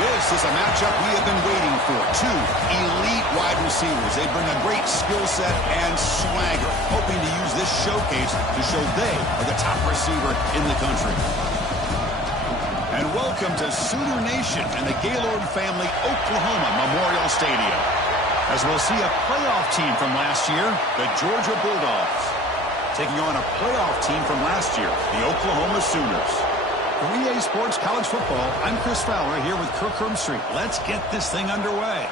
This is a matchup we have been waiting for. Two elite wide receivers. They bring a great skill set and swagger, hoping to use this showcase to show they are the top receiver in the country. And welcome to Sooner Nation and the Gaylord Family Oklahoma Memorial Stadium, as we'll see a playoff team from last year, the Georgia Bulldogs, taking on a playoff team from last year, the Oklahoma Sooners. For EA Sports College Football, I'm Chris Fowler here with Kirk Street. Let's get this thing underway.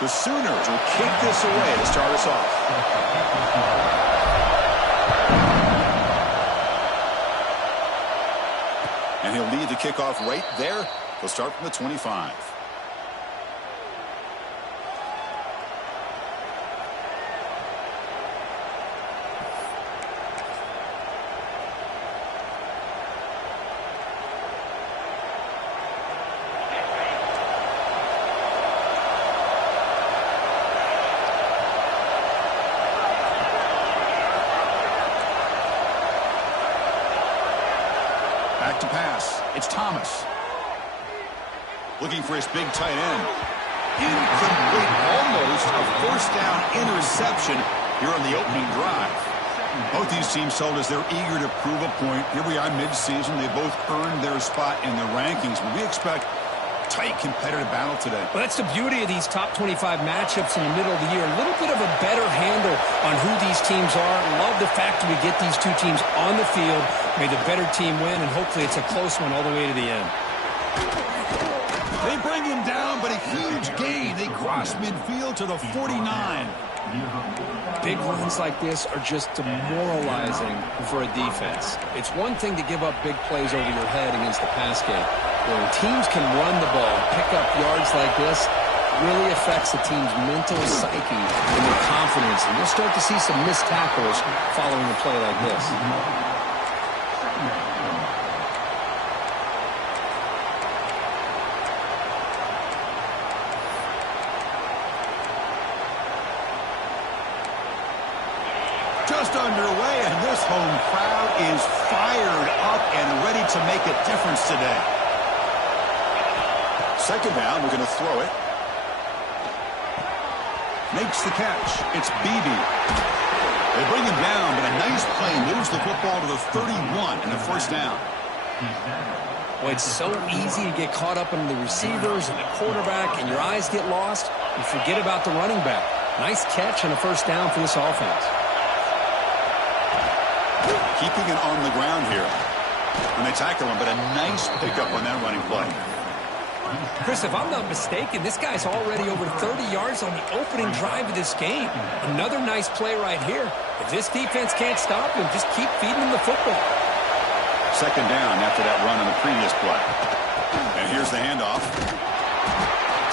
The Sooners will kick this away to start us off. And he'll lead the kickoff right there. He'll start from the 25. Back to pass. It's Thomas. Looking for his big tight end. Incomplete, almost a first down interception here on the opening drive. Both these teams told us they're eager to prove a point. Here we are mid-season. They both earned their spot in the rankings, but we expect tight competitive battle today. Well, that's the beauty of these top 25 matchups in the middle of the year. A little bit of a better handle on who these teams are. Love the fact that we get these two teams on the field. May the better team win, and hopefully it's a close one all the way to the end. They bring him down, but a huge gain. They cross midfield to the 49. Big runs like this are just demoralizing for a defense. It's one thing to give up big plays over your head against the pass game. When teams can run the ball, pick up yards like this, really affects the team's mental psyche and their confidence. And you'll start to see some missed tackles following a play like this. Just underway, and this home crowd is fired up and ready to make a difference today. Second down, we're going to throw it. Makes the catch. It's Beebe. They bring him down, but a nice play moves the football to the 31 and a first down. Well, it's so easy to get caught up in the receivers and the quarterback, and your eyes get lost. You forget about the running back. Nice catch and a first down for this offense. Keeping it on the ground here. And they tackle him, but a nice pickup on that running play. Chris, if I'm not mistaken, this guy's already over 30 yards on the opening drive of this game. Another nice play right here. If this defense can't stop him, just keep feeding him the football. Second down after that run on the previous play. And here's the handoff.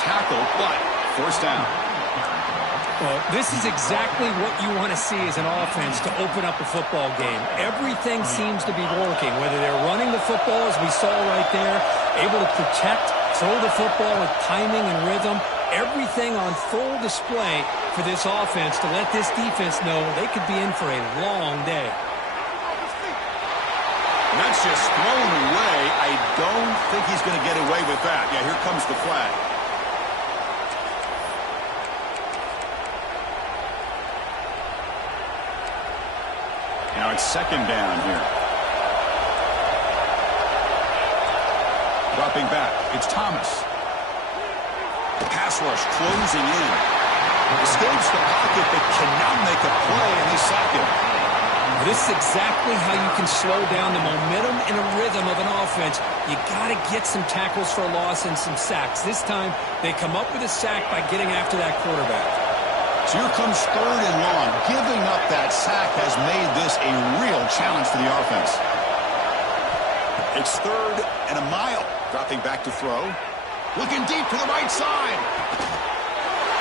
Tackle, but first down. Well, this is exactly what you want to see as an offense to open up a football game. Everything seems to be working, whether they're running the football, as we saw right there, able to protect, throw the football with timing and rhythm. Everything on full display for this offense to let this defense know they could be in for a long day. And that's just thrown away. I don't think he's going to get away with that. Yeah, here comes the flag. Now it's second down here. Dropping back, it's Thomas. The pass rush closing in. Escapes the pocket but cannot make a play, and they sack him. This is exactly how you can slow down the momentum and a rhythm of an offense. You got to get some tackles for a loss and some sacks. This time, they come up with a sack by getting after that quarterback. So here comes third and long. Giving up that sack has made this a real challenge for the offense. It's third and a mile. Dropping back to throw. Looking deep to the right side.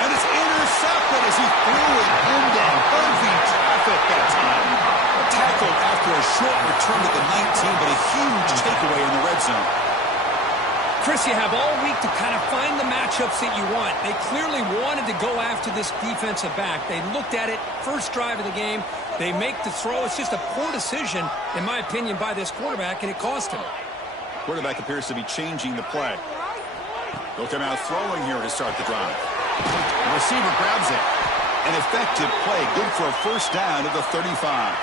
And it's intercepted as he threw it into heavy traffic that time. Tackled after a short return to the 19, but a huge takeaway in the red zone. Chris, you have all week to kind of find the matchups that you want. They clearly wanted to go after this defensive back. They looked at it, first drive of the game. They make the throw. It's just a poor decision, in my opinion, by this quarterback, and it cost him. Quarterback appears to be changing the play. They'll come out throwing here to start the drive. The receiver grabs it. An effective play, good for a first down at the 35.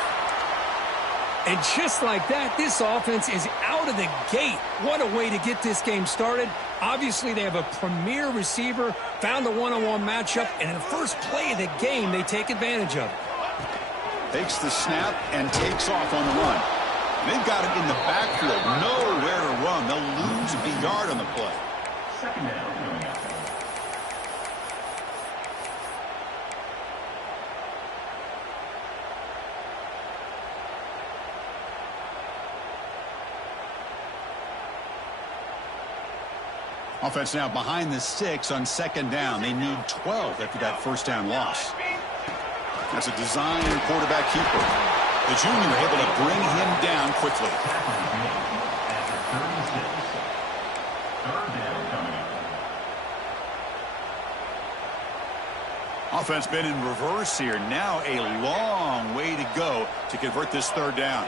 And just like that, this offense is out of the gate. What a way to get this game started. Obviously, they have a premier receiver, found a one-on-one matchup, and in the first play of the game, they take advantage of it. Takes the snap and takes off on the run. They've got it in the backfield, nowhere to run. They'll lose a yard on the play. Second down. Offense now behind the 6 on second down. They need 12 after that first down loss. That's a design quarterback keeper. The junior able to bring him down quickly. Offense been in reverse here. Now a long way to go to convert this third down.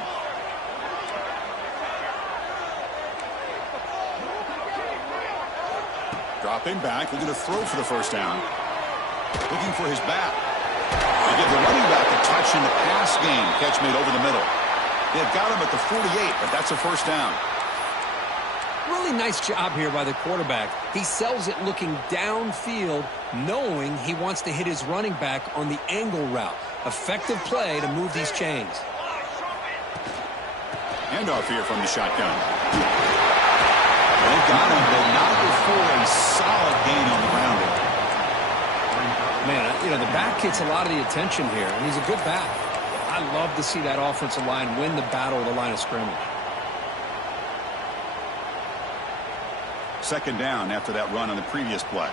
Dropping back, looking to throw for the first down. Looking for his back. They give the running back a touch in the pass game. Catch made over the middle. They've got him at the 48, but that's a first down. Really nice job here by the quarterback. He sells it looking downfield, knowing he wants to hit his running back on the angle route. Effective play to move these chains. Handoff here from the shotgun. They got him, but not before a solid gain on the ground. Man, you know, the back gets a lot of the attention here, and he's a good back. I love to see that offensive line win the battle of the line of scrimmage. Second down after that run on the previous play.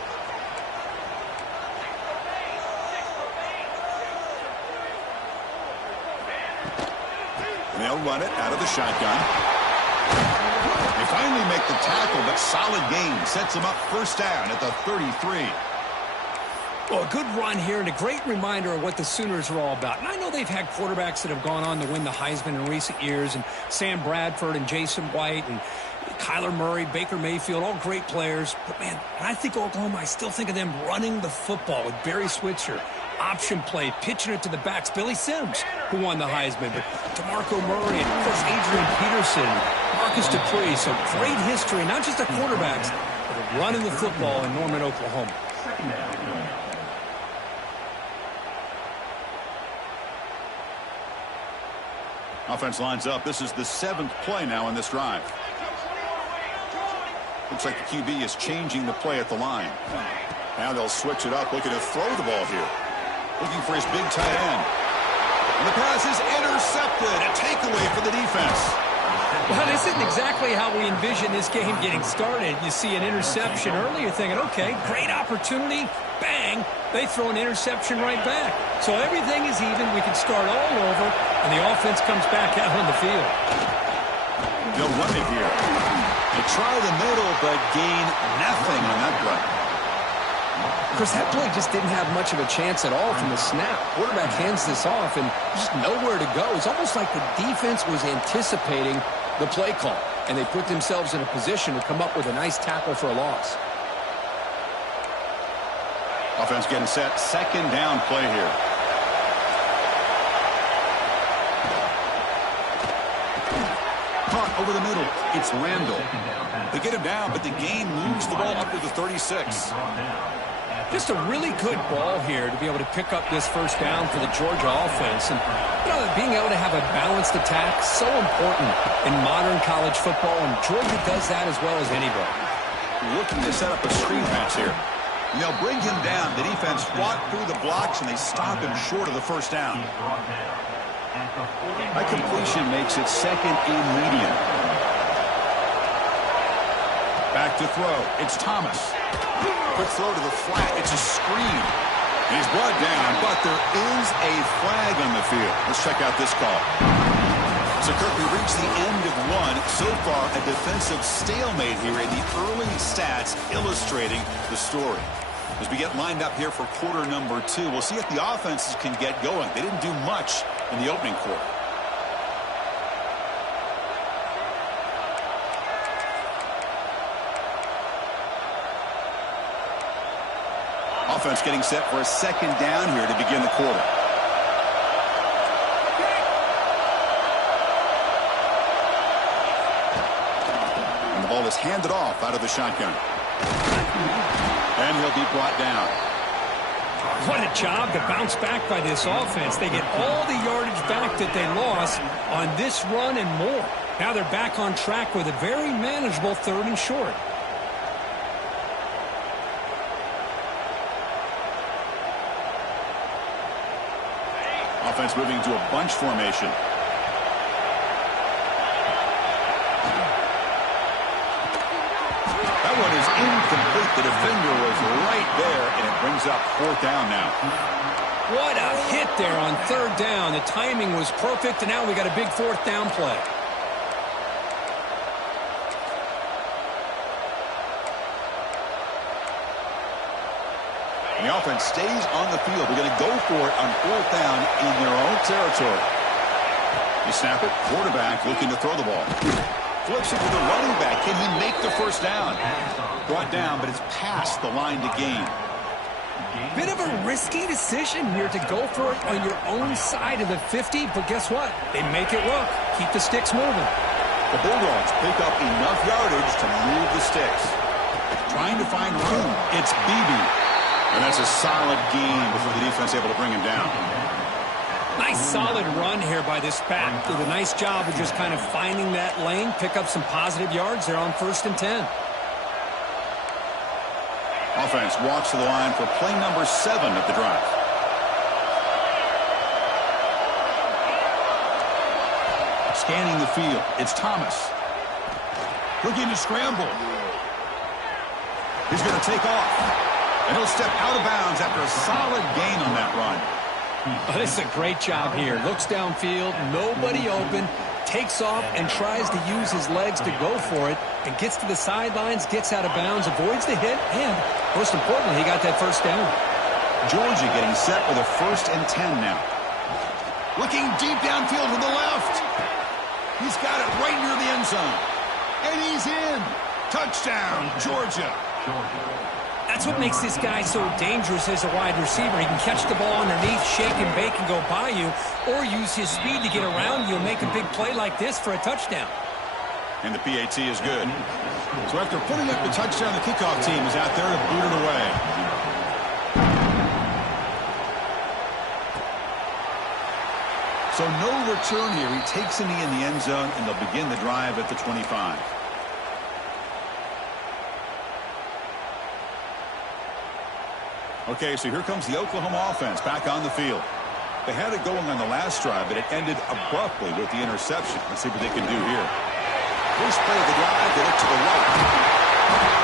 And they'll run it out of the shotgun. They finally make the tackle, but solid gain sets them up first down at the 33. Well, a good run here and a great reminder of what the Sooners are all about. And I know they've had quarterbacks that have gone on to win the Heisman in recent years, and Sam Bradford and Jason White and Kyler Murray, Baker Mayfield, all great players. But, man, when I think Oklahoma, I still think of them running the football with Barry Switzer. Option play, pitching it to the backs. Billy Sims, who won the Heisman. But DeMarco Murray and, of course, Adrian Peterson, Marcus Dupree. So great history, not just the quarterbacks, but running the football in Norman, Oklahoma. Offense lines up. This is the 7th play now in this drive. Looks like the QB is changing the play at the line. Now they'll switch it up, looking to throw the ball here. Looking for his big tight end. And the pass is intercepted. A takeaway for the defense. Well, this isn't exactly how we envision this game getting started. You see an interception early, you're thinking, okay, great opportunity, bang, they throw an interception right back. So everything is even, we can start all over, and the offense comes back out on the field. They'll run it here. They try the middle, but gain nothing on that play. Chris, that play just didn't have much of a chance at all from the snap. Quarterback hands this off, and just nowhere to go. It's almost like the defense was anticipating the play call, and they put themselves in a position to come up with a nice tackle for a loss. Offense getting set. Second down play here. Caught over the middle. It's Randall. They get him down, but the game moves the ball up to the 36. Just a really good ball here to be able to pick up this first down for the Georgia offense. And, you know, being able to have a balanced attack, so important in modern college football, and Georgia does that as well as anybody. Looking to set up a screen pass here. They'll bring him down. The defense walk through the blocks, and they stop him short of the first down. That completion makes it second and medium. Back to throw. It's Thomas. Quick throw to the flat. It's a screen. He's brought down, but there is a flag on the field. Let's check out this call. So, Kirk, we reached the end of one. So far, a defensive stalemate here in the early stats illustrating the story. As we get lined up here for quarter number 2, we'll see if the offenses can get going. They didn't do much in the opening quarter. Offense getting set for a second down here to begin the quarter. And the ball is handed off out of the shotgun. And he'll be brought down. What a job to bounce back by this offense. They get all the yardage back that they lost on this run and more. Now they're back on track with a very manageable 3rd and short. Offense moving to a bunch formation. That one is incomplete. The defender was right there, and it brings up 4th down now. What a hit there on 3rd down. The timing was perfect, and now we got a big 4th down play. And the offense stays on the field. We're going to go for it on 4th down in their own territory. You snap it. Quarterback looking to throw the ball. Flips it to the running back. Can he make the first down? Brought down, but it's past the line to gain. Bit of a risky decision here to go for it on your own side of the 50, but guess what? They make it work. Keep the sticks moving. The Bulldogs pick up enough yardage to move the sticks. Trying to find room. It's Beebe. And that's a solid gain before the defense able to bring him down. Nice solid run here by this back. Did a nice job of just kind of finding that lane, pick up some positive yards there on 1st and 10. Offense walks to the line for play number 7 of the drive. Scanning the field. It's Thomas. Looking to scramble. He's going to take off. And he'll step out of bounds after a solid gain on that run. Oh, this is a great job here. Looks downfield, nobody open, takes off and tries to use his legs to go for it, and gets to the sidelines, gets out of bounds, avoids the hit, and most importantly, he got that first down. Georgia getting set with a 1st and 10 now. Looking deep downfield to the left. He's got it right near the end zone. And he's in. Touchdown, Georgia. That's what makes this guy so dangerous as a wide receiver. He can catch the ball underneath, shake and bake and go by you, or use his speed to get around you and make a big play like this for a touchdown. And the PAT is good. So after putting up the touchdown, the kickoff team is out there to boot it away. So no return here. He takes a knee in the end zone, and they'll begin the drive at the 25. Okay, so here comes the Oklahoma offense back on the field. They had it going on the last drive, but it ended abruptly with the interception. Let's see what they can do here. First play of the drive, they look to the right.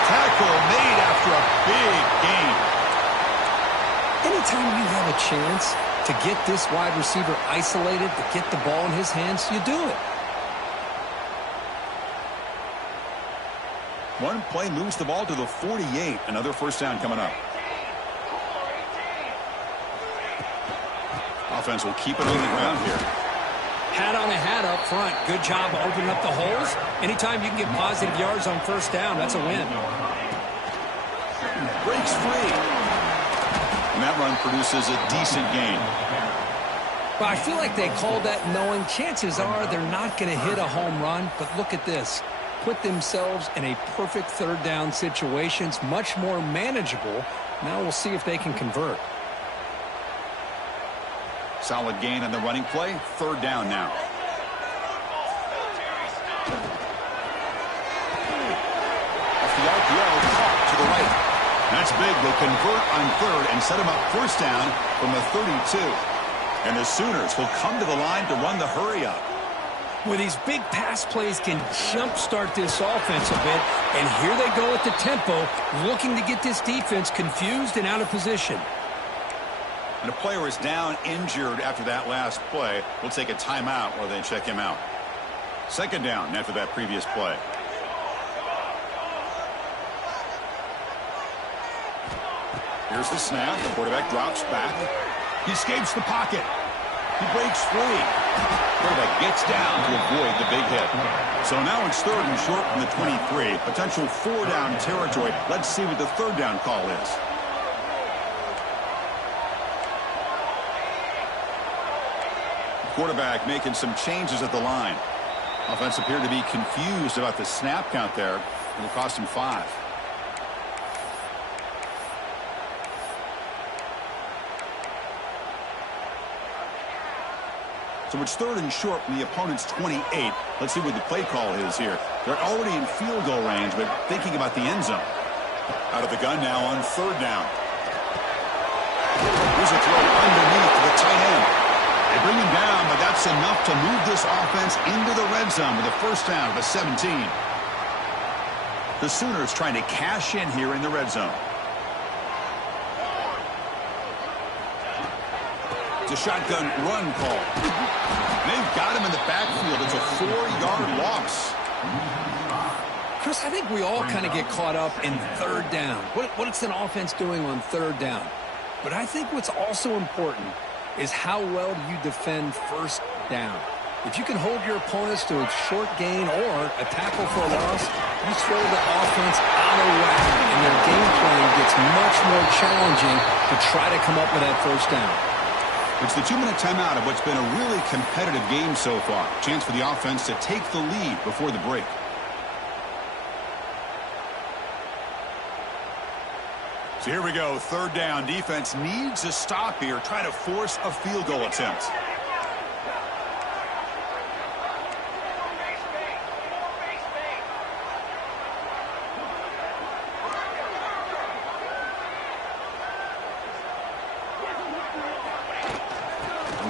Tackle made after a big gain. Anytime you have a chance to get this wide receiver isolated, to get the ball in his hands, you do it. One play moves the ball to the 48. Another first down coming up. Offense will keep it on the ground here. Hat on a hat up front. Good job opening up the holes. Anytime you can get positive yards on first down, that's a win. Breaks free. And that run produces a decent gain. But I feel like they called that knowing chances are they're not going to hit a home run. But look at this. Put themselves in a perfect third down situation. It's much more manageable. Now we'll see if they can convert. Solid gain on the running play. Third down now. Off the RPO, caught to the right. That's big. They'll convert on third and set him up first down from the 32. And the Sooners will come to the line to run the hurry up. Well, these big pass plays can jumpstart this offense a bit. And here they go at the tempo, looking to get this defense confused and out of position. And a player is down injured after that last play. We'll take a timeout while they check him out. Second down after that previous play. Here's the snap. The quarterback drops back. He escapes the pocket. He breaks free. Quarterback gets down to avoid the big hit. So now it's third and short from the 23. Potential four-down territory. Let's see what the third down call is. Quarterback making some changes at the line. Offense appeared to be confused about the snap count there. It'll cost him 5. So it's third and short from the opponent's 28. Let's see what the play call is here. They're already in field goal range, but thinking about the end zone. Out of the gun now on third down. Here's a throw underneath to the tight end. They bring him down, but that's enough to move this offense into the red zone with a first down at the 17. The Sooners trying to cash in here in the red zone. It's a shotgun run call. They've got him in the backfield. It's a 4-yard loss. Chris, I think we all kind of get caught up in third down. What's an offense doing on third down? But I think what's also important is how well do you defend first down. If you can hold your opponents to a short gain or a tackle for a loss, you throw the offense out of whack, and their game plan gets much more challenging to try to come up with that first down. It's the 2-minute timeout of what's been a really competitive game so far. Chance for the offense to take the lead before the break. So here we go. Third down. Defense needs a stop here. Try to force a field goal attempt.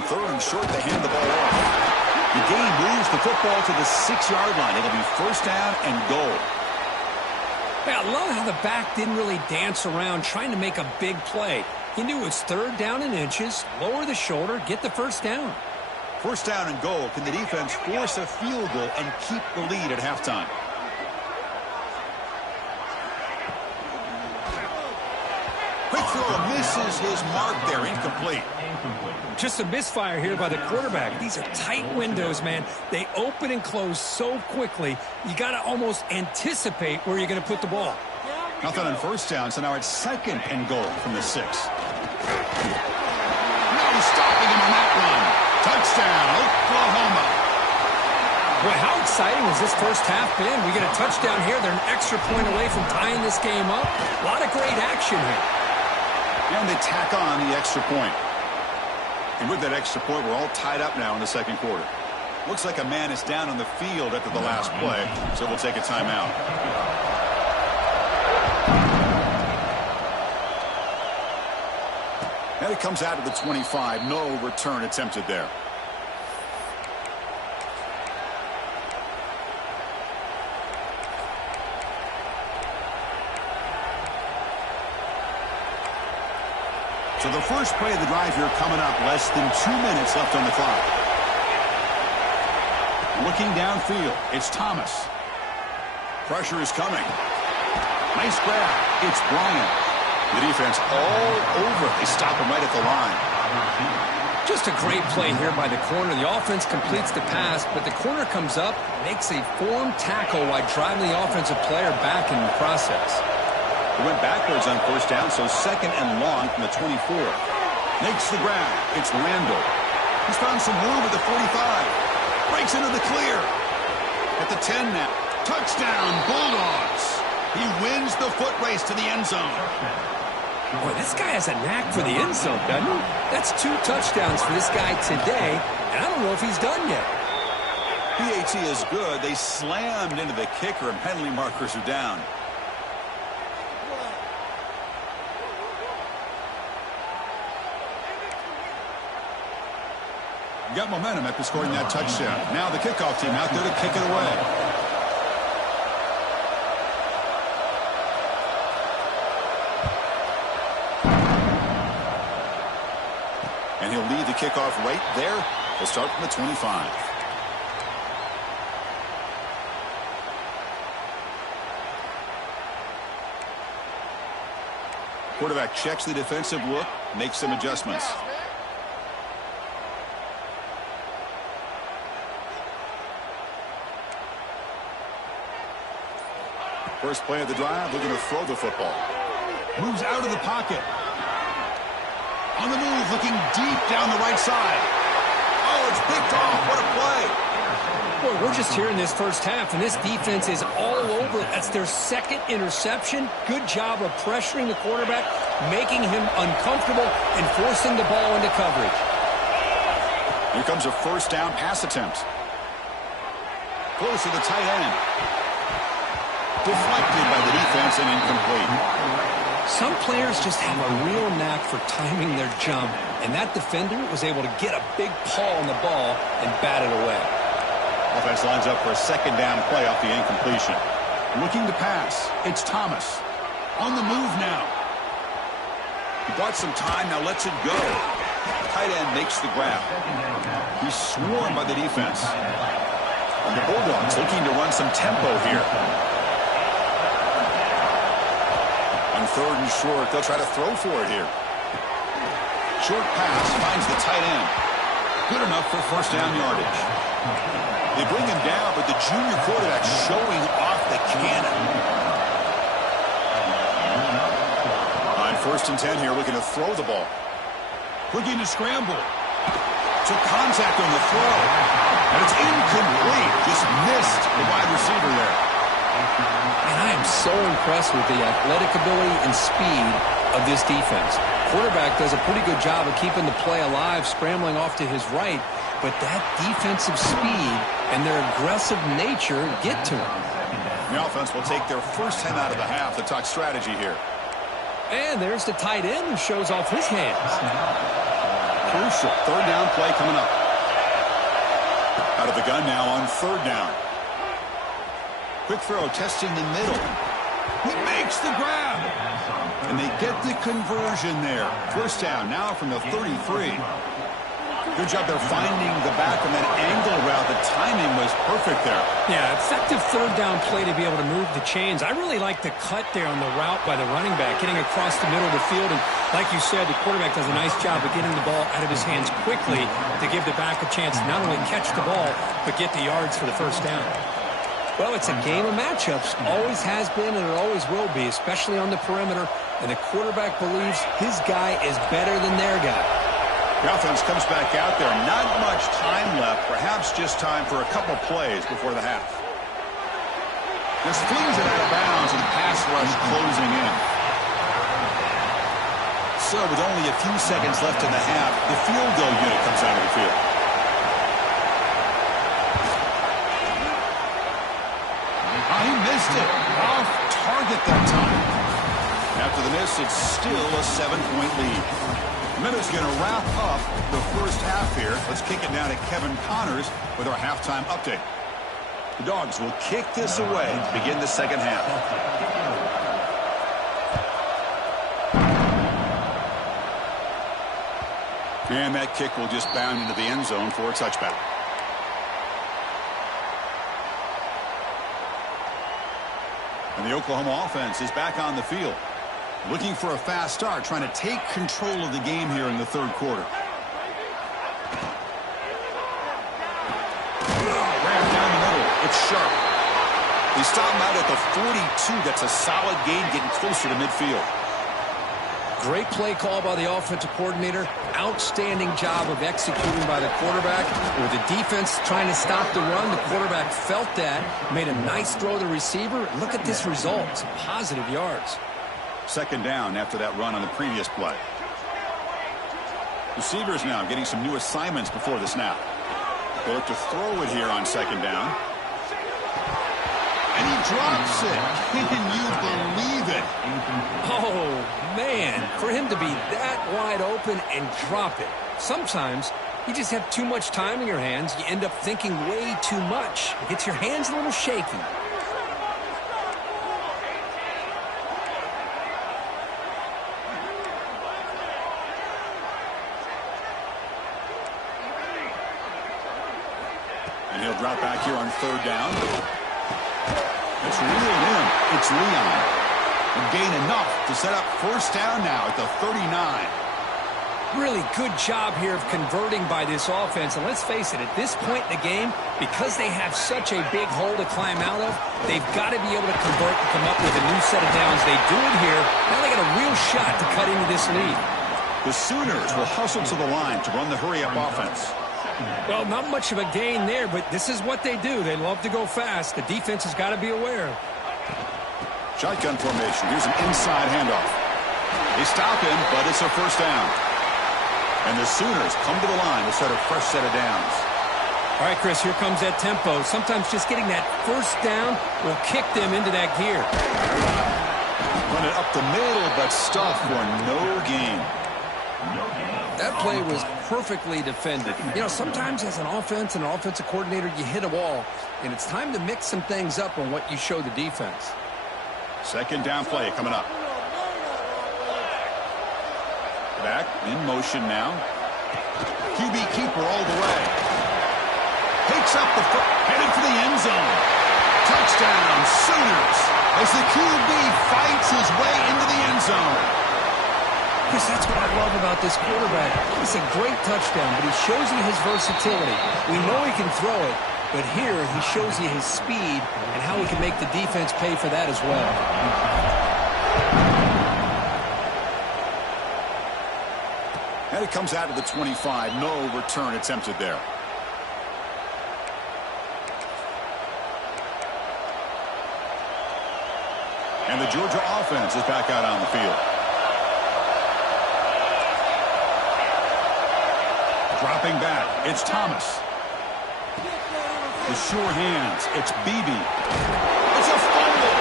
Third and short, they hand the ball off. The game moves the football to the 6-yard line. It'll be first down and goal. Yeah, I love how the back didn't really dance around trying to make a big play. He knew it's third down in inches, lower the shoulder, get the first down. First down and goal. Can the defense force a field goal and keep the lead at halftime? Quick throw misses his mark there. Incomplete. Just a misfire here by the quarterback. These are tight windows, man. They open and close so quickly, you got to almost anticipate where you're going to put the ball. Nothing on first down, so now it's second and goal from the 6. No stopping him on that run. Touchdown, Oklahoma. Boy, how exciting has this first half been? We get a touchdown here. They're an extra point away from tying this game up. A lot of great action here. And they tack on the extra point. And with that extra point, we're all tied up now in the second quarter. Looks like a man is down on the field after the last play, so we'll take a timeout. And it comes out of the 25. No return attempted there. So the first play of the drive here coming up. Less than 2 minutes left on the clock. Looking downfield, it's Thomas. Pressure is coming. Nice grab. It's Bryant. The defense all over. They stop him right at the line. Just a great play here by the corner. The offense completes the pass, but the corner comes up, makes a form tackle while driving the offensive player back in the process. He went backwards on first down, so second and long from the 24. Makes the grab. It's Randall. He's found some room at the 45. Breaks into the clear. At the 10 now. Touchdown, Bulldogs. He wins the foot race to the end zone. Boy, this guy has a knack for the end zone, doesn't he? That's 2 touchdowns for this guy today, and I don't know if he's done yet. PAT is good. They slammed into the kicker, and penalty markers are down. Got momentum after scoring that touchdown. Now the kickoff team out there to kick it away. And he'll lead the kickoff right there. He'll start from the 25. Quarterback checks the defensive look, makes some adjustments. First play of the drive, looking to throw the football. Moves out of the pocket. On the move, looking deep down the right side. Oh, it's picked off. What a play. Boy, we're just here in this first half, and this defense is all over. That's their second interception. Good job of pressuring the quarterback, making him uncomfortable, and forcing the ball into coverage. Here comes a first down pass attempt. Close to the tight end. Deflected by the defense and incomplete. Some players just have a real knack for timing their jump, and that defender was able to get a big paw on the ball and bat it away. Offense lines up for a second down play off the incompletion. Looking to pass. It's Thomas. On the move now. He bought some time, now lets it go. Tight end makes the grab. He's swarmed by the defense. And the Bulldogs looking to run some tempo here. On third and short, they'll try to throw for it here. Short pass finds the tight end. Good enough for first down yardage. They bring him down, but the junior quarterback showing off the cannon. On first and 10 here, looking to throw the ball. Looking to scramble. Took contact on the throw. And it's incomplete. Just missed the wide receiver there. And I am so impressed with the athletic ability and speed of this defense. Quarterback does a pretty good job of keeping the play alive, scrambling off to his right, but that defensive speed and their aggressive nature get to him. The offense will take their first 10 out of the half to talk strategy here. And there's the tight end who shows off his hands. Crucial third down play coming up. Out of the gun now on third down. Quick throw, testing the middle. He makes the grab. And they get the conversion there. First down now from the 33. Good job there finding the back on that angle route. The timing was perfect there. Yeah, effective third down play to be able to move the chains. I really like the cut there on the route by the running back, getting across the middle of the field. And like you said, the quarterback does a nice job of getting the ball out of his hands quickly to give the back a chance to not only catch the ball, but get the yards for the first down. Well, it's a game of matchups. Always has been and it always will be, especially on the perimeter. And the quarterback believes his guy is better than their guy. The offense comes back out there. Not much time left. Perhaps just time for a couple plays before the half. Just flings it out of bounds and pass rush closing in. So with only a few seconds left in the half, the field goal unit comes out of the field. He missed it. Off target that time. After the miss, it's still a 7-point lead. Minutes going to wrap up the first half here. Let's kick it down to Kevin Connors with our halftime update. The Dogs will kick this away to begin the second half. And that kick will just bound into the end zone for a touchback. And the Oklahoma offense is back on the field. Looking for a fast start, trying to take control of the game here in the third quarter. Ran down the middle. It's sharp. They stop him out at the 42. That's a solid gain, getting closer to midfield. Great play call by the offensive coordinator. Outstanding job of executing by the quarterback. With the defense trying to stop the run, the quarterback felt that, made a nice throw to the receiver. Look at this result. Some positive yards. Second down after that run on the previous play. Receivers now getting some new assignments before the snap. They'll look to throw it here on second down. And he drops it. Can you believe it? Oh, man. For him to be that wide open and drop it. Sometimes you just have too much time in your hands. You end up thinking way too much. It gets your hands a little shaky. And he'll drop back here on third down. It's reeled in. It's Leon. And gain enough to set up first down now at the 39. Really good job here of converting by this offense. And let's face it, at this point in the game, because they have such a big hole to climb out of, they've got to be able to convert and come up with a new set of downs. They do it here. Now they got a real shot to cut into this lead. The Sooners will hustle to the line to run the hurry-up offense. Well, not much of a gain there, but this is what they do. They love to go fast. The defense has got to be aware. Shotgun formation. Here's an inside handoff. They stop him, but it's a first down. And the Sooners come to the line to start a fresh set of downs. All right, Chris, here comes that tempo. Sometimes just getting that first down will kick them into that gear. Run it up the middle, but stuff for no gain. That play was perfectly defended. You know, sometimes as an offense and an offensive coordinator, you hit a wall, and it's time to mix some things up on what you show the defense. Second down play coming up. Back in motion now. QB keeper all the way. Takes up the foot, headed for the end zone. Touchdown, Sooners, as the QB fights his way into the end zone. Chris, that's what I love about this quarterback. It's a great touchdown, but he shows you his versatility. We know he can throw it, but here he shows you his speed and how he can make the defense pay for that as well. And it comes out of the 25. No return attempted there. And the Georgia offense is back out on the field. Dropping back, it's Thomas. The sure hands, it's Beebe. It's a fumble.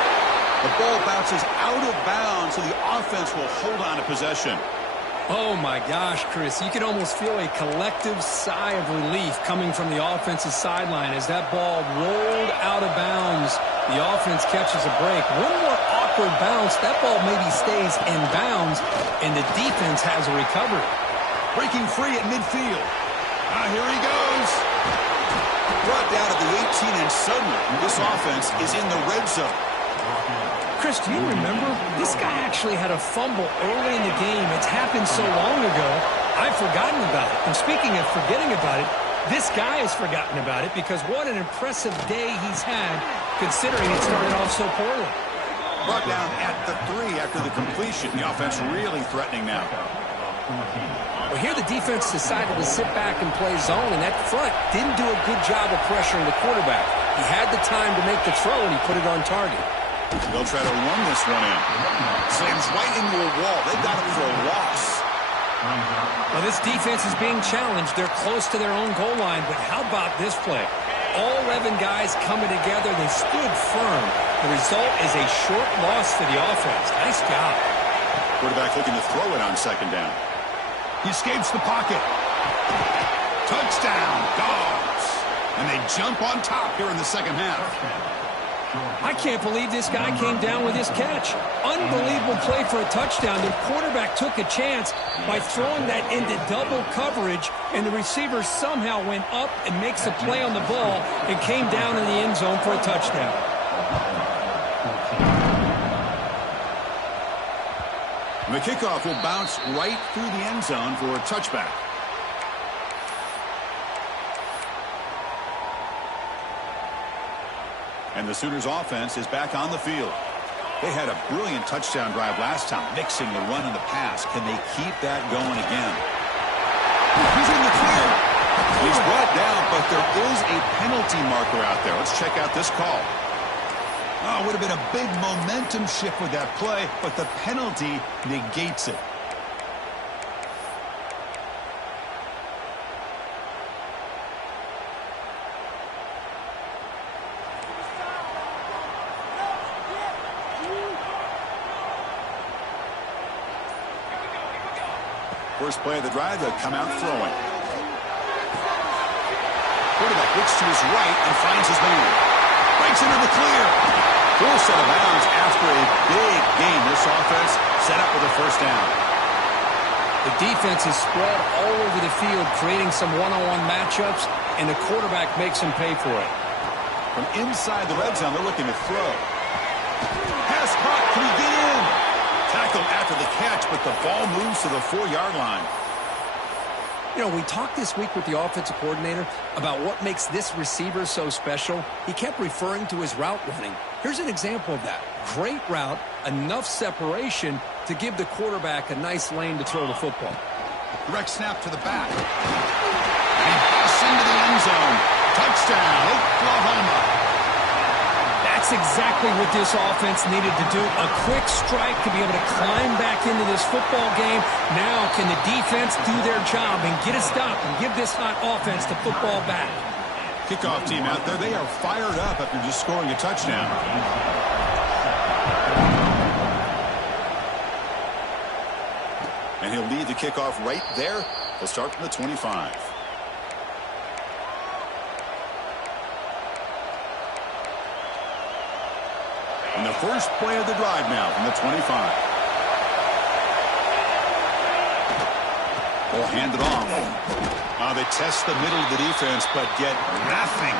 The ball bounces out of bounds, so the offense will hold on to possession. Oh, my gosh, Chris. You can almost feel a collective sigh of relief coming from the offensive sideline as that ball rolled out of bounds. The offense catches a break. One more awkward bounce. That ball maybe stays in bounds, and the defense has a recovery. Breaking free at midfield. Here he goes. Brought down at the 18, and suddenly this offense is in the red zone. Chris, do you remember? This guy actually had a fumble early in the game. It's happened so long ago, I've forgotten about it. And speaking of forgetting about it, this guy has forgotten about it because what an impressive day he's had, considering it started off so poorly. Brought down at the 3 after the completion. The offense really threatening now. Well, here the defense decided to sit back and play zone, and that front didn't do a good job of pressuring the quarterback. He had the time to make the throw, and he put it on target. They'll try to run this one in. Slams right into a wall. They've got him for a loss. Well, this defense is being challenged. They're close to their own goal line, but how about this play? All 11 guys coming together. They stood firm. The result is a short loss for the offense. Nice job. Quarterback looking to throw it on second down. He escapes the pocket. Touchdown, Dogs. And they jump on top here in the second half. I can't believe this guy came down with this catch. Unbelievable play for a touchdown. The quarterback took a chance by throwing that into double coverage, and the receiver somehow went up and makes a play on the ball and came down in the end zone for a touchdown. The kickoff will bounce right through the end zone for a touchback. And the Sooners offense is back on the field. They had a brilliant touchdown drive last time, mixing the run and the pass. Can they keep that going again? He's in the clear. He's brought down, but there is a penalty marker out there. Let's check out this call. Oh, would have been a big momentum shift with that play, but the penalty negates it. First play of the drive, they'll come out throwing. Quarterback looks to his right and finds his man. Breaks into the clear. Forced out of bounds after a big gain. This offense set up with a first down. The defense is spread all over the field, creating some one-on-one matchups, and the quarterback makes him pay for it. From inside the red zone, they're looking to throw. Pass caught. Can he get in? Tackled after the catch, but the ball moves to the 4-yard line. You know, we talked this week with the offensive coordinator about what makes this receiver so special. He kept referring to his route running. Here's an example of that. Great route, enough separation to give the quarterback a nice lane to throw the football. Direct snap to the back. And he busts into the end zone. Touchdown, Oklahoma. That's exactly what this offense needed to do. A quick strike to be able to climb back into this football game. Now can the defense do their job and get a stop and give this hot offense the football back? Kickoff team out there, they are fired up after just scoring a touchdown. And he'll lead the kickoff right there. He'll start from the 25. And the first play of the drive now from the 25. Ball handed off. They test the middle of the defense, but get nothing.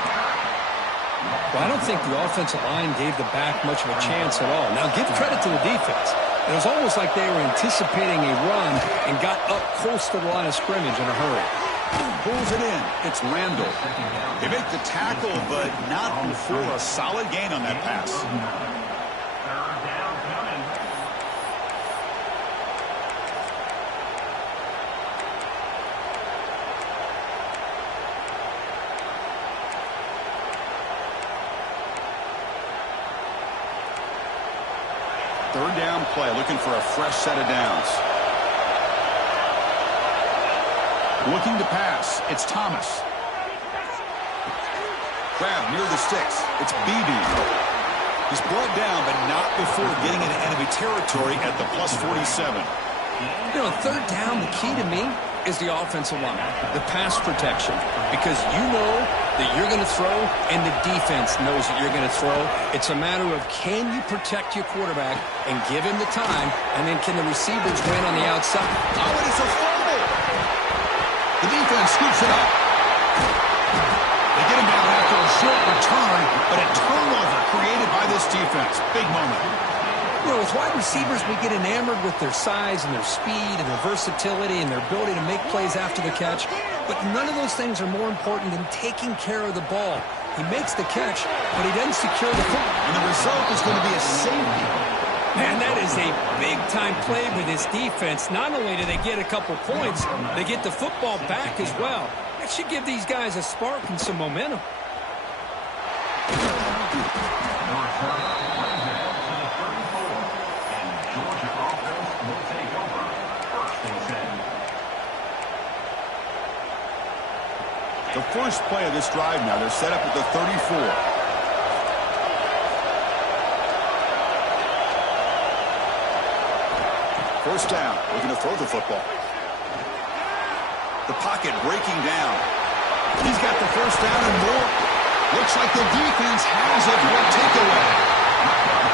Well, I don't think the offensive line gave the back much of a chance at all. Now, give credit to the defense. It was almost like they were anticipating a run and got up close to the line of scrimmage in a hurry. Pulls it in. It's Randall. They make the tackle, but not before a solid gain on that pass. Third down play, looking for a fresh set of downs. Looking to pass, it's Thomas. Grab near the sticks, it's BB. He's brought down, but not before getting into enemy territory at the plus 47. You know, third down, the key to me is the offensive line, the pass protection, because you know that you're going to throw and the defense knows that you're going to throw. It's a matter of can you protect your quarterback and give him the time, and then can the receivers win on the outside? Oh, and it's a fumble. The defense scoops it up. They get him down after a short return, but a turnover created by this defense. Big moment. You know, as wide receivers, we get enamored with their size and their speed and their versatility and their ability to make plays after the catch. But none of those things are more important than taking care of the ball. He makes the catch, but he doesn't secure the football. And the result is going to be a safety. Man, that is a big-time play with this defense. Not only do they get a couple points, they get the football back as well. That should give these guys a spark and some momentum. The first play of this drive now, they're set up at the 34. First down, looking to throw the football. The pocket breaking down. He's got the first down and more. Looks like the defense has it for a takeaway.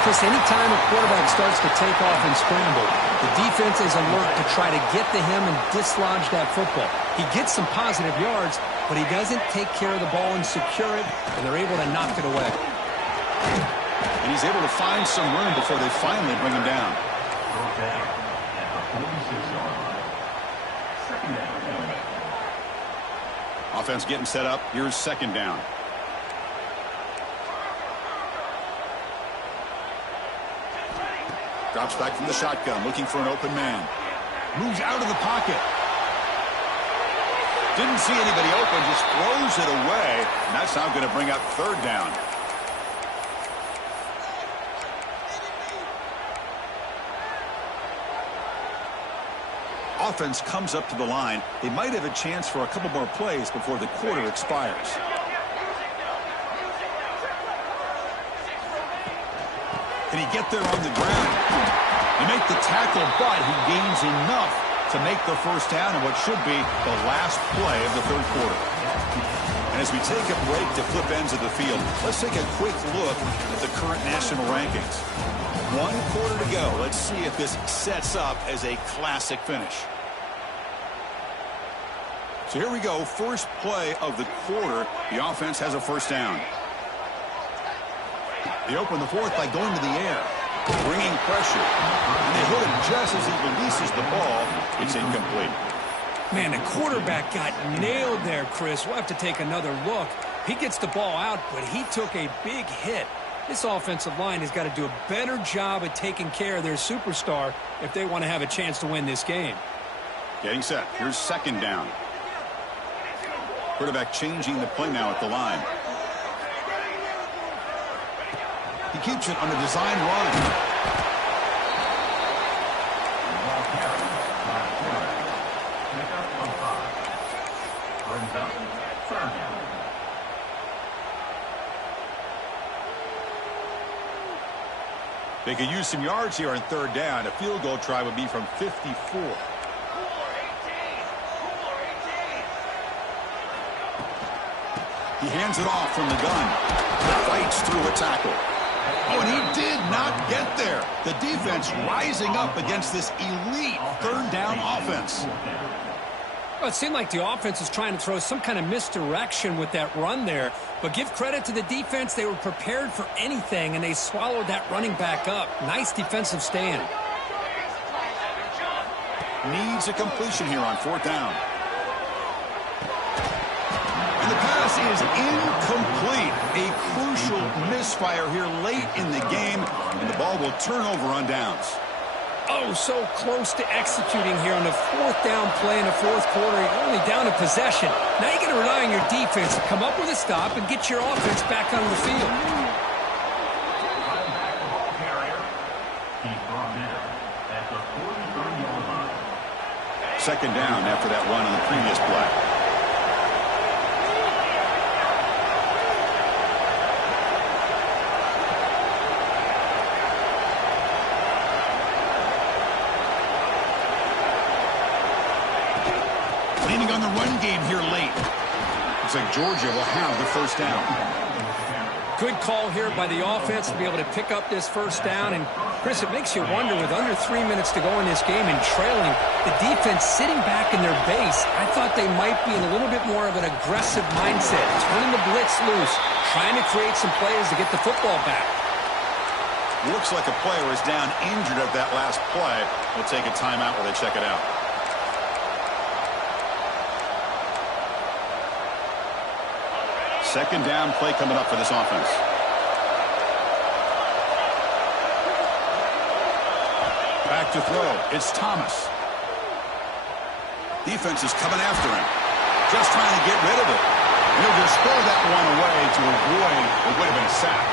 Chris, anytime a quarterback starts to take off and scramble, the defense is alert to try to get to him and dislodge that football. He gets some positive yards, but he doesn't take care of the ball and secure it, and they're able to knock it away. And he's able to find some room before they finally bring him down. Offense getting set up. Here's second down. Drops back from the shotgun, looking for an open man. Moves out of the pocket. Didn't see anybody open, just throws it away. And that's now going to bring up third down. Offense comes up to the line. They might have a chance for a couple more plays before the quarter expires. Can he get there on the ground? He make the tackle, but he gains enough to make the first down in what should be the last play of the third quarter. And as we take a break to flip ends of the field, let's take a quick look at the current national rankings. 1 quarter to go. Let's see if this sets up as a classic finish. So here we go. First play of the quarter. The offense has a first down. They open the fourth by going to the air, bringing pressure. And they hit him just as he releases the ball. It's incomplete. Man, the quarterback got nailed there, Chris. We'll have to take another look. He gets the ball out, but he took a big hit. This offensive line has got to do a better job at taking care of their superstar if they want to have a chance to win this game. Getting set. Here's second down. Quarterback changing the play now at the line. He keeps it on a design run. They could use some yards here on third down. A field goal try would be from 54. He hands it off from the gun. Fights through a tackle. Oh, and he did not get there. The defense rising up against this elite third down offense. Well, it seemed like the offense was trying to throw some kind of misdirection with that run there. But give credit to the defense. They were prepared for anything, and they swallowed that running back up. Nice defensive stand. Needs a completion here on fourth down. And the pass is incomplete. A crucial misfire here late in the game, and the ball will turn over on downs. Oh, so close to executing here on the fourth down play in the fourth quarter. You're only down a possession. Now you got to rely on your defense to come up with a stop and get your offense back on the field. Second down after that run on the previous play. On the run game here late. Looks like Georgia will have the first down. Good call here by the offense to be able to pick up this first down. And, Chris, it makes you wonder, with under 3 minutes to go in this game and trailing, the defense sitting back in their base, I thought they might be in a little bit more of an aggressive mindset, turning the blitz loose, trying to create some plays to get the football back. Looks like a player is down injured at that last play. We'll take a timeout while they check it out. Second down play coming up for this offense. Back to throw. It's Thomas. Defense is coming after him. Just trying to get rid of it. And he'll just throw that one away to avoid what would have been a sack.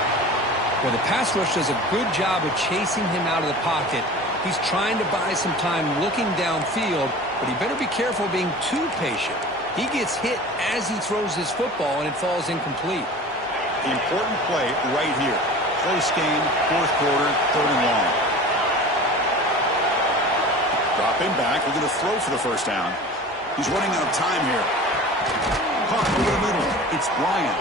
Well, the pass rush does a good job of chasing him out of the pocket. He's trying to buy some time looking downfield, but he better be careful being too patient. He gets hit as he throws his football, and it falls incomplete. Important play right here. Close game, fourth quarter, third and long. Dropping back, we're going to throw for the first down. He's running out of time here. Caught over the middle. It's Bryant.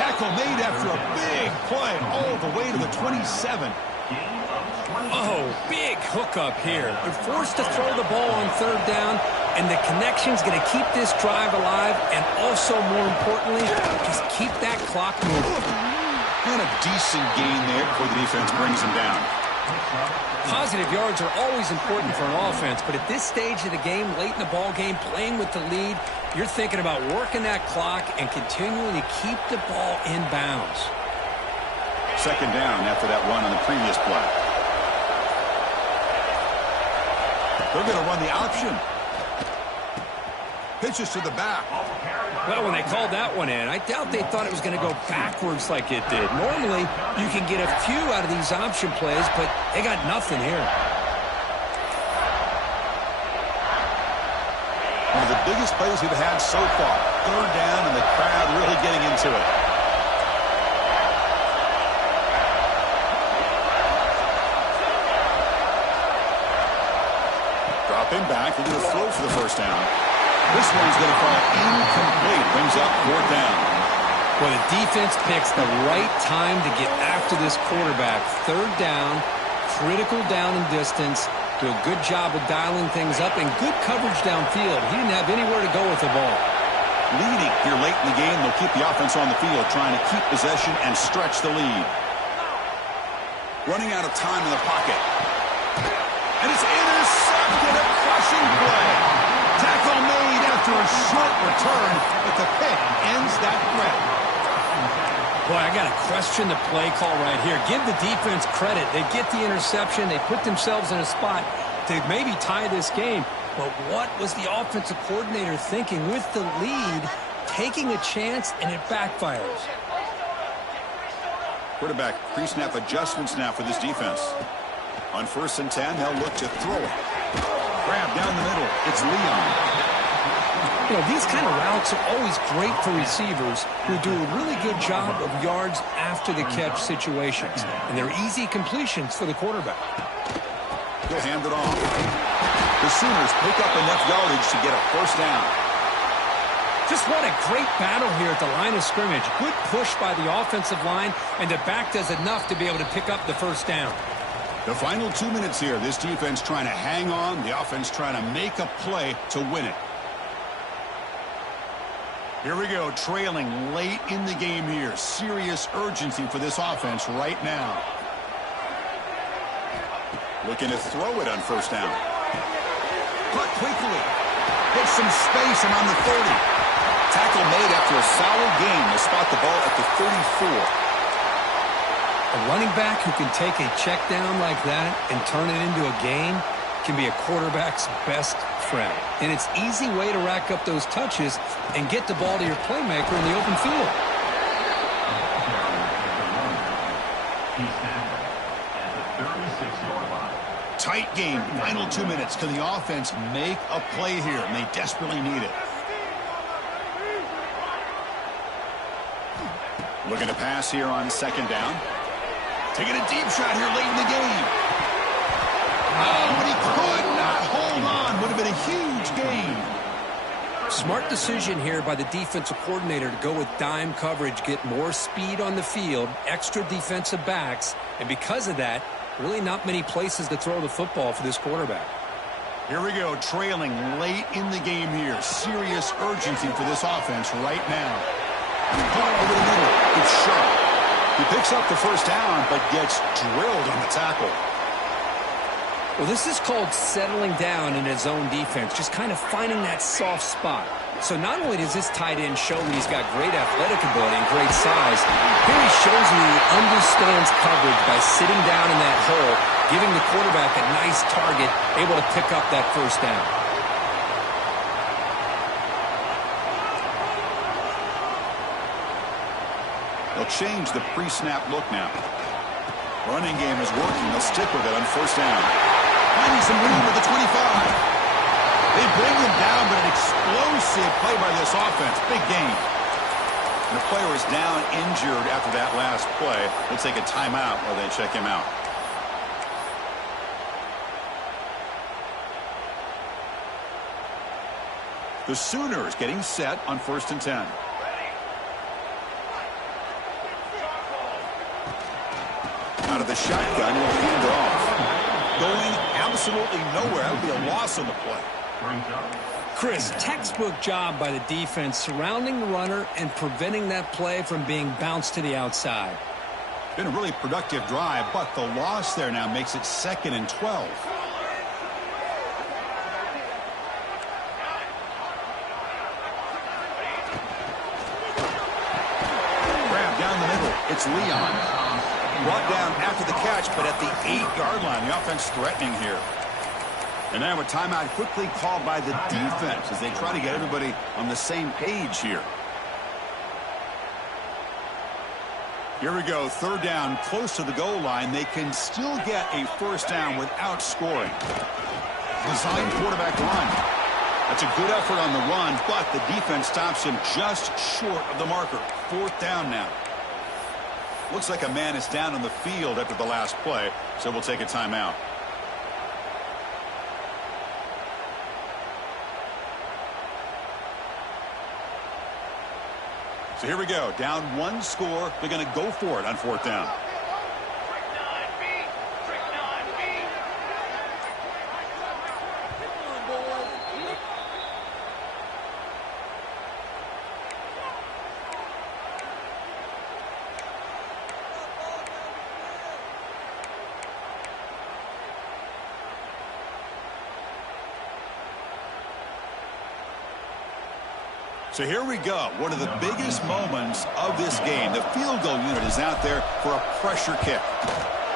Tackle made after a big play all the way to the 27. Oh, big hookup here. They're forced to throw the ball on third down, and the connection's going to keep this drive alive, and also, more importantly, just keep that clock moving. And a decent gain there before the defense brings him down. Positive yards are always important for an offense, but at this stage of the game, late in the ball game, playing with the lead, you're thinking about working that clock and continuing to keep the ball in bounds. Second down after that run on the previous play. They're going to run the option. Pitches to the back. Well, when they called that one in, I doubt they thought it was going to go backwards like it did. Normally, you can get a few out of these option plays, but they got nothing here. One of the biggest plays we've had so far. Third down, and the crowd really getting into it. Dropping back, they're going to throw for the first down. This one's going to fall incomplete. Brings up fourth down. Well, the defense picks the right time to get after this quarterback. Third down, critical down and distance. Do a good job of dialing things up, and good coverage downfield. He didn't have anywhere to go with the ball. Leading here late in the game, they'll keep the offense on the field, trying to keep possession and stretch the lead. Running out of time in the pocket. And it's intercepted, a crushing play. Tackle made after a short return, but the pick ends that threat. Boy, I got to question the play call right here. Give the defense credit. They get the interception. They put themselves in a spot to maybe tie this game. But what was the offensive coordinator thinking with the lead, taking a chance, and it backfires? Quarterback pre-snap adjustments now for this defense. On 1st and 10, they'll look to throw it. Grab down the middle. It's Leon. You know, these kind of routes are always great for receivers who do a really good job of yards after the catch situations. And they're easy completions for the quarterback. He'll hand it off. The Sooners pick up enough yardage to get a first down. Just what a great battle here at the line of scrimmage. Good push by the offensive line, and the back does enough to be able to pick up the first down. The final 2 minutes here. This defense trying to hang on. The offense trying to make a play to win it. Here we go, trailing late in the game here. Serious urgency for this offense right now. Looking to throw it on first down. Caught quickly. Gets some space around the 30. Tackle made after a solid gain. They'll spot the ball at the 34. A running back who can take a check down like that and turn it into a gain can be a quarterback's best friend. And it's an easy way to rack up those touches and get the ball to your playmaker in the open field. Tight game, final 2 minutes. Can the offense make a play here? And they desperately need it. Looking to pass here on second down. Taking a deep shot here late in the game. Oh, but he could not hold on. Would have been a huge gain. Smart decision here by the defensive coordinator to go with dime coverage, get more speed on the field, extra defensive backs, and because of that, really not many places to throw the football for this quarterback. Here we go, trailing late in the game here. Serious urgency for this offense right now. Caught over the middle. It's sharp. He picks up the first down, but gets drilled on the tackle. Well, this is called settling down in his own defense, just kind of finding that soft spot. So not only does this tight end show that he's got great athletic ability and great size, here he shows me he understands coverage by sitting down in that hole, giving the quarterback a nice target, able to pick up that first down. They'll change the pre-snap look now. Running game is working. They'll stick with it on first down. Finding some room at the 25. They bring them down, but an explosive play by this offense. Big game. And the player is down injured after that last play. We'll take a timeout while they check him out. The Sooners getting set on 1st and 10. out of the shotgun. He'll hand it off. Going absolutely nowhere. That would be a loss on the play. Chris, textbook job by the defense surrounding the runner and preventing that play from being bounced to the outside. Been a really productive drive, but the loss there now makes it 2nd and 12. Grab down the middle. It's Leon. Brought down after the catch, but at the 8-yard line. The offense threatening here. And now a timeout quickly called by the defense as they try to get everybody on the same page here. Here we go, 3rd down, close to the goal line. They can still get a 1st down without scoring. Design quarterback run. That's a good effort on the run, but the defense stops him just short of the marker. 4th down now. Looks like a man is down on the field after the last play, so we'll take a timeout. So here we go. Down 1 score. They're going to go for it on 4th down. So here we go. One of the biggest moments of this game. The field goal unit is out there for a pressure kick.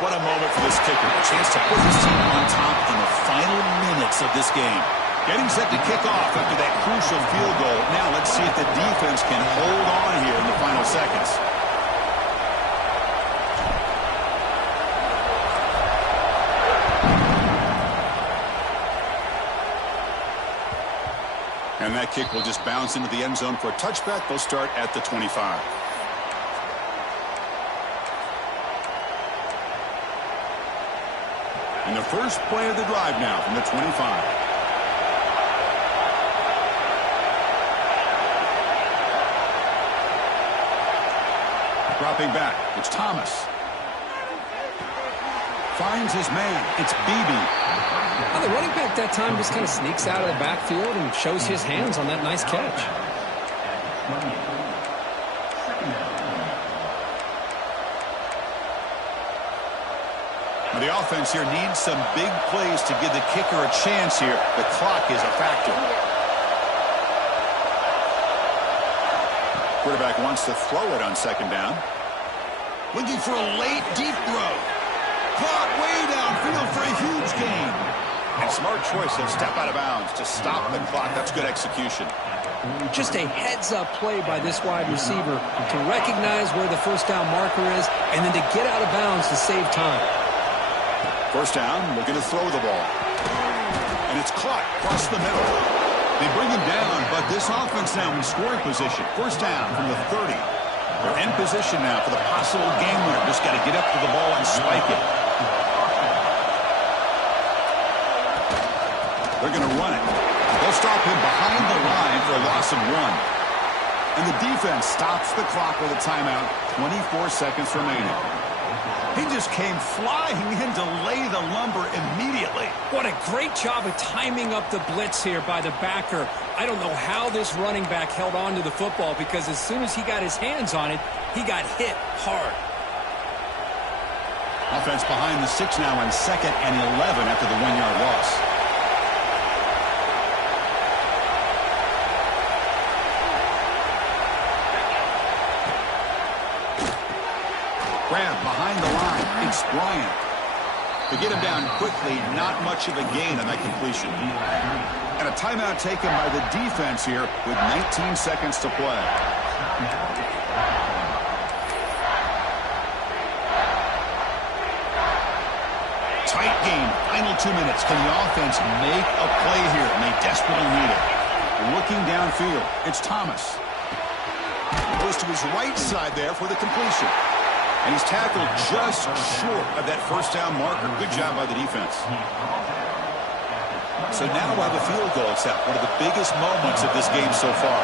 What a moment for this kicker. A chance to put his team on top in the final minutes of this game. Getting set to kick off after that crucial field goal. Now let's see if the defense can hold on here in the final seconds. And that kick will just bounce into the end zone for a touchback. They'll start at the 25. And the first play of the drive now from the 25. Dropping back. It's Thomas. Finds his man. It's Beebe. Well, the running back that time just kind of sneaks out of the backfield and shows his hands on that nice catch. Well, the offense here needs some big plays to give the kicker a chance here. The clock is a factor. Quarterback wants to throw it on 2nd down. Looking for a late deep throw. Caught way downfield for a huge gain. And smart choice of step out of bounds to stop the clock. That's good execution. Just a heads-up play by this wide receiver to recognize where the 1st down marker is and then to get out of bounds to save time. 1st down, looking to throw the ball. And it's caught across the middle. They bring him down, but this offense now in scoring position. 1st down from the 30. They're in position now for the possible game winner. Just got to get up to the ball and spike it. They're going to run it. They'll stop him behind the line for a loss of 1. And the defense stops the clock with a timeout. 24 seconds remaining. He just came flying in to lay the lumber immediately. What a great job of timing up the blitz here by the backer. I don't know how this running back held on to the football because as soon as he got his hands on it, he got hit hard. Offense behind the 6 now on 2nd and 11 after the 1-yard loss. Grab behind the line. It's Bryant. To get him down quickly, not much of a gain on that completion. And a timeout taken by the defense here with 19 seconds to play. Tight game. Final 2 minutes. Can the offense make a play here? And they desperately need it. Looking downfield. It's Thomas. Goes to his right side there for the completion. And he's tackled just short of that 1st down marker. Good job by the defense. So now we'll have a field goal attempt. One of the biggest moments of this game so far.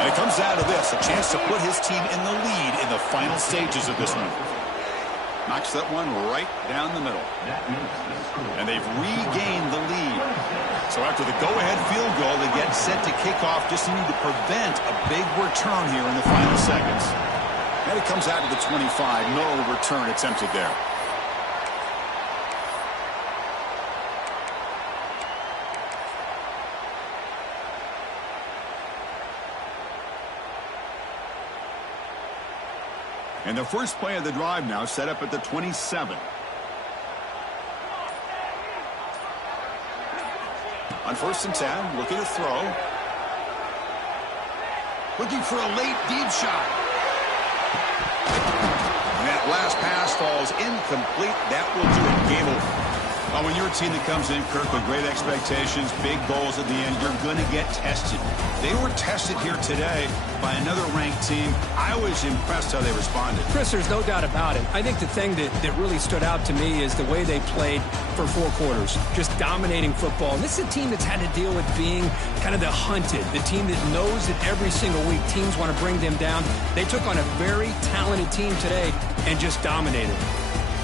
And it comes down to this. A chance to put his team in the lead in the final stages of this one. Knocks that one right down the middle. And they've regained the lead. So after the go-ahead field goal, they get set to kick off, just needing to prevent a big return here in the final seconds. And it comes out to the 25. No return attempted there. And the first play of the drive now set up at the 27. On 1st and 10, looking to throw. Looking for a late deep shot. And that last pass falls incomplete. That will do it. Game over. Well, when you're a team that comes in, Kirk, with great expectations, big goals at the end, you're going to get tested. They were tested here today by another ranked team. I was impressed how they responded. Chris, there's no doubt about it. I think the thing that really stood out to me is the way they played for 4 quarters, just dominating football. And this is a team that's had to deal with being kind of the hunted, the team that knows that every single week teams want to bring them down. They took on a very talented team today and just dominated.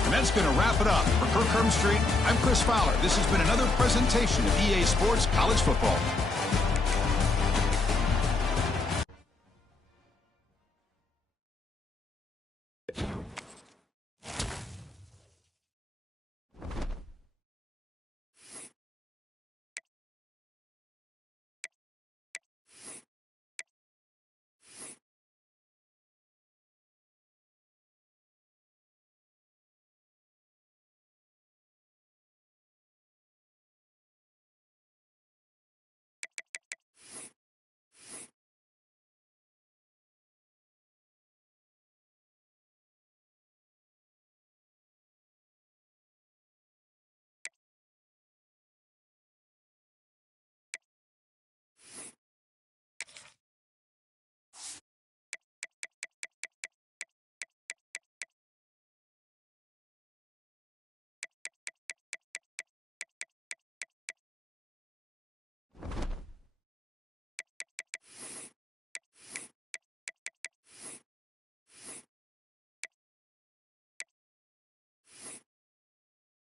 And that's going to wrap it up. For Kirk Street, I'm Chris Fowler. This has been another presentation of EA Sports College Football.